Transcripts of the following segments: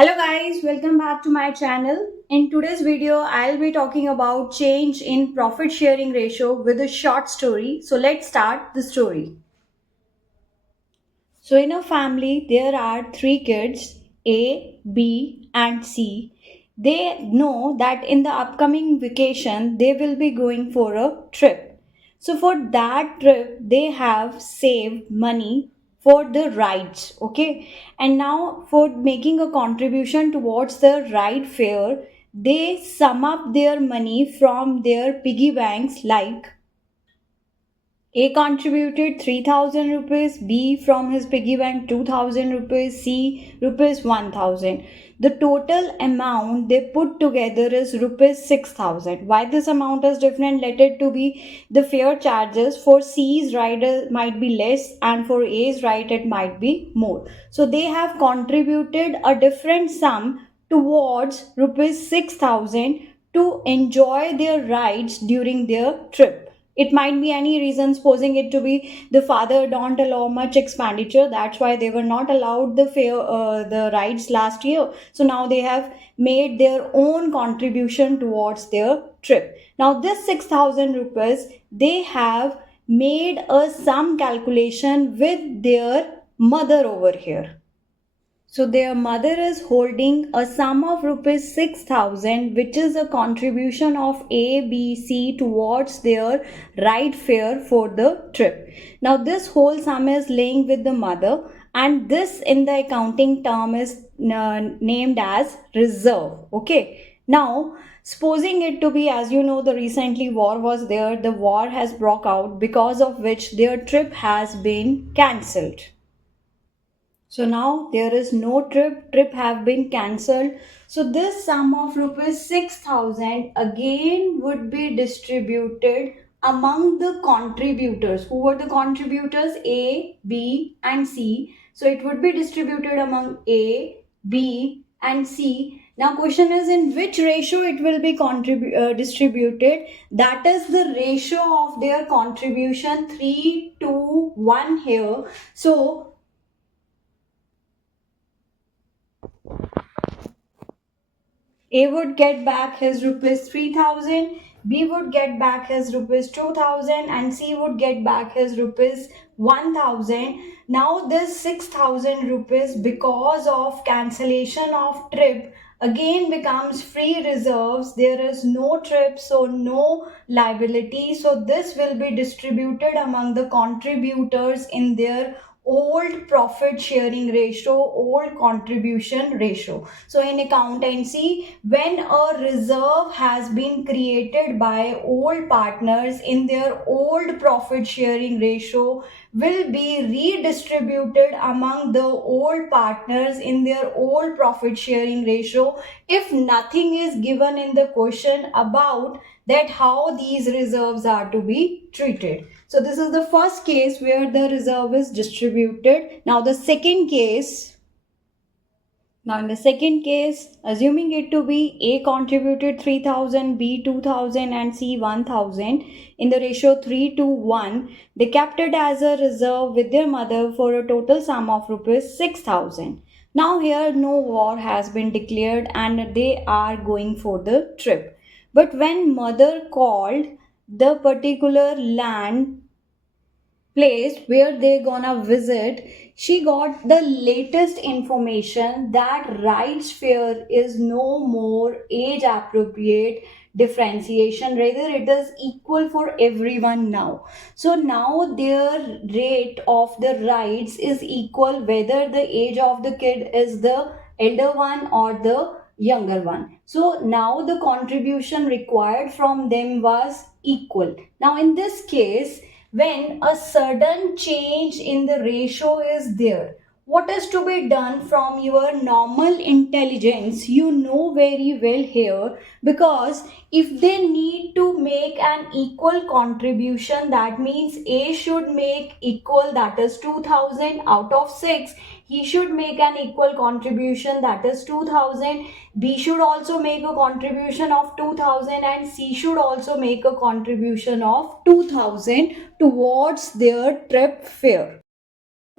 Hello guys, welcome back to my channel. In today's video, I'll be talking about change in profit sharing ratio with a short story. So let's start the story. So in a family, there are three kids, A, B and C. They know that in the upcoming vacation, they will be going for a trip. So for that trip, they have saved money for the rides, okay? And now for making a contribution towards the ride fare, they sum up their money from their piggy banks like a contributed 3000 rupees, B from his piggy bank 2000 rupees, C rupees 1000. The total amount they put together is rupees 6000. Why this amount is different? Let it to be the fare charges. For C's rider might be less and for A's ride it might be more. So they have contributed a different sum towards rupees 6000 to enjoy their rides during their trip. It might be any reason, supposing it to be the father don't allow much expenditure, that's why they were not allowed the fare the rides last year, so now they have made their own contribution towards their trip. Now this 6000 rupees they have made a sum calculation with their mother over here. So their mother is holding a sum of rupees 6000, which is a contribution of A, B, C towards their ride fare for the trip. Now this whole sum is laying with the mother, and this in the accounting term is named as reserve. Okay. Now supposing it to be, as you know, the recently war was there, the war has broke out, because of which their trip has been cancelled. So now there is no trip have been cancelled. So this sum of rupees 6000 again would be distributed among the contributors. Who were the contributors? A, B and C. So it would be distributed among A, B and C. Now question is, in which ratio it will be distributed? That is the ratio of their contribution 3 to 1 here. So A would get back his rupees 3000, B would get back his rupees 2000 and C would get back his rupees 1000. Now this 6000 rupees, because of cancellation of trip, again becomes free reserves. There is no trip, so no liability. So this will be distributed among the contributors in their old profit sharing ratio, old contribution ratio. So in accountancy, when a reserve has been created by old partners in their old profit sharing ratio, will be redistributed among the old partners in their old profit sharing ratio if nothing is given in the question about that how these reserves are to be treated. So this is the first case where the reserve is distributed. Now in the second case, assuming it to be A contributed 3000, B 2000 and C 1000 in the ratio 3 to 1, they kept it as a reserve with their mother for a total sum of rupees 6000. Now here no war has been declared and they are going for the trip. But when mother called the particular land place where they gonna visit, she got the latest information that rides fare is no more age appropriate differentiation, rather it is equal for everyone now. So now their rate of the rides is equal whether the age of the kid is the elder one or the younger one. So now the contribution required from them was equal. Now in this case, when a sudden change in the ratio is there, what is to be done from your normal intelligence? You know very well here, because if they need to make an equal contribution, that means A should make equal, that is 2000 out of 6. He should make an equal contribution, that is 2000. B should also make a contribution of 2000 and C should also make a contribution of 2000 towards their trip fare.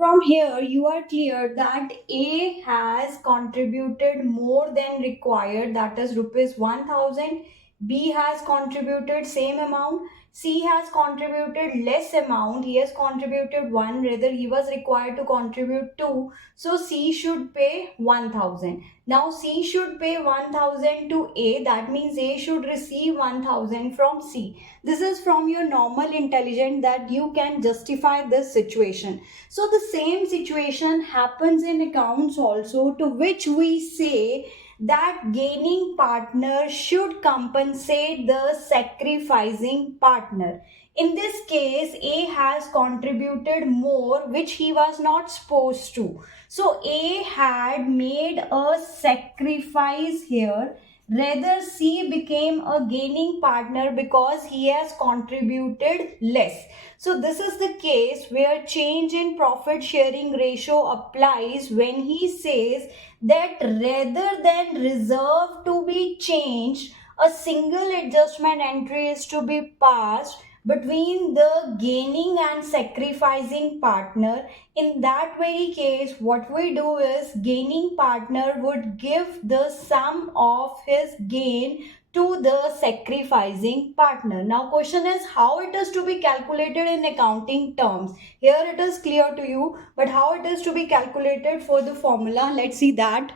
From here, you are clear that A has contributed more than required, that is rupees 1000. B has contributed same amount. C has contributed less amount. He has contributed 1, rather he was required to contribute 2. So C should pay 1000. Now C should pay 1000 to A. That means A should receive 1000 from C. This is from your normal intelligence that you can justify this situation. So the same situation happens in accounts also, to which we say that gaining partner should compensate the sacrificing partner. In this case, A has contributed more, which he was not supposed to. So A had made a sacrifice here. Rather, C became a gaining partner because he has contributed less. So this is the case where change in profit sharing ratio applies when he says that rather than reserve to be changed, a single adjustment entry is to be passed between the gaining and sacrificing partner. In that very case, what we do is gaining partner would give the sum of his gain to the sacrificing partner. Now question is how it is to be calculated in accounting terms. Here it is clear to you, but how it is to be calculated for the formula, let's see that.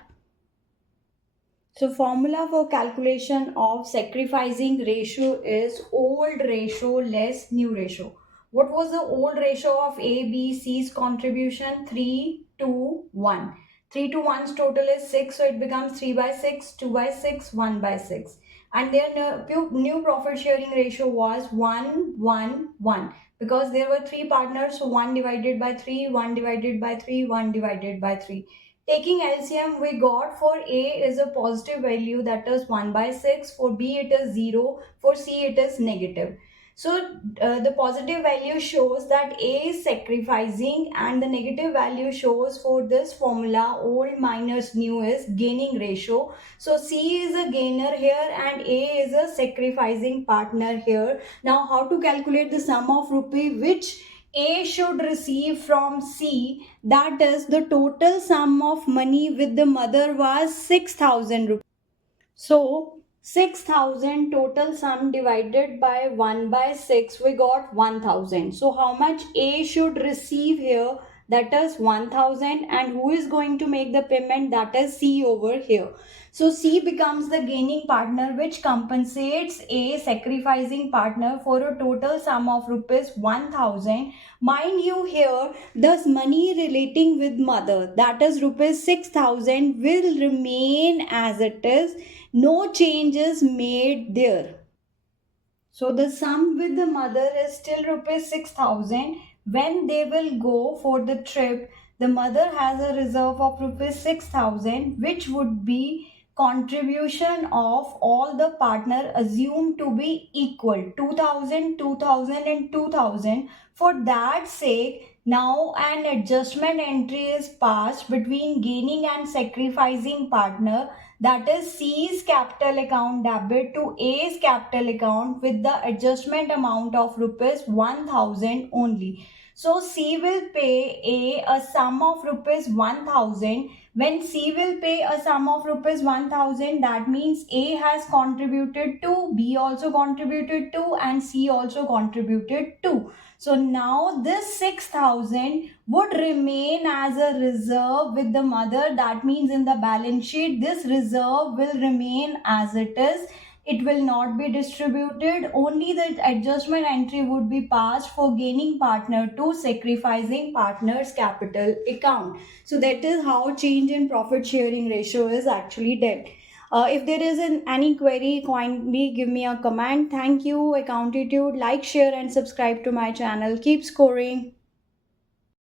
So formula for calculation of sacrificing ratio is old ratio less new ratio. What was the old ratio of A, B, C's contribution? 3 to 1. 3 to 1's total is 6, so it becomes 3 by 6, 2 by 6, 1 by 6. And their new profit sharing ratio was 1, 1, 1. Because there were 3 partners, so 1 divided by 3, 1 divided by 3, 1 divided by 3. Taking LCM, we got for A is a positive value, that is 1 by 6. For B it is 0. For C it is negative. So the positive value shows that A is sacrificing, and the negative value shows for this formula old minus new is gaining ratio. So C is a gainer here and A is a sacrificing partner here. Now how to calculate the sum of rupee which A should receive from C? That is, the total sum of money with the mother was 6,000 rupees. So 6,000 total sum divided by 1 by 6, we got 1,000. So how much A should receive here? That is 1,000. And who is going to make the payment? That is C over here. So C becomes the gaining partner, which compensates A sacrificing partner for a total sum of rupees 1,000. Mind you, here thus money relating with mother, that is rupees 6,000, will remain as it is. No changes made there. So the sum with the mother is still rupees 6,000. When they will go for the trip, the mother has a reserve of rupees 6,000, which would be contribution of all the partner assumed to be equal, 2,000, 2,000 and 2,000. For that sake, now an adjustment entry is passed between gaining and sacrificing partner, that is C's capital account debit to A's capital account with the adjustment amount of rupees 1,000 only. So C will pay a sum of rupees 1,000. When C will pay a sum of rupees 1,000, that means A has contributed 2, B also contributed 2 and C also contributed 2. So now this 6,000 would remain as a reserve with the mother. That means in the balance sheet, this reserve will remain as it is. It will not be distributed. Only the adjustment entry would be passed for gaining partner to sacrificing partner's capital account. So that is how change in profit sharing ratio is actually done. If there is any query, kindly give me a comment. Thank you, Accountitude. Like, share and subscribe to my channel. Keep scoring.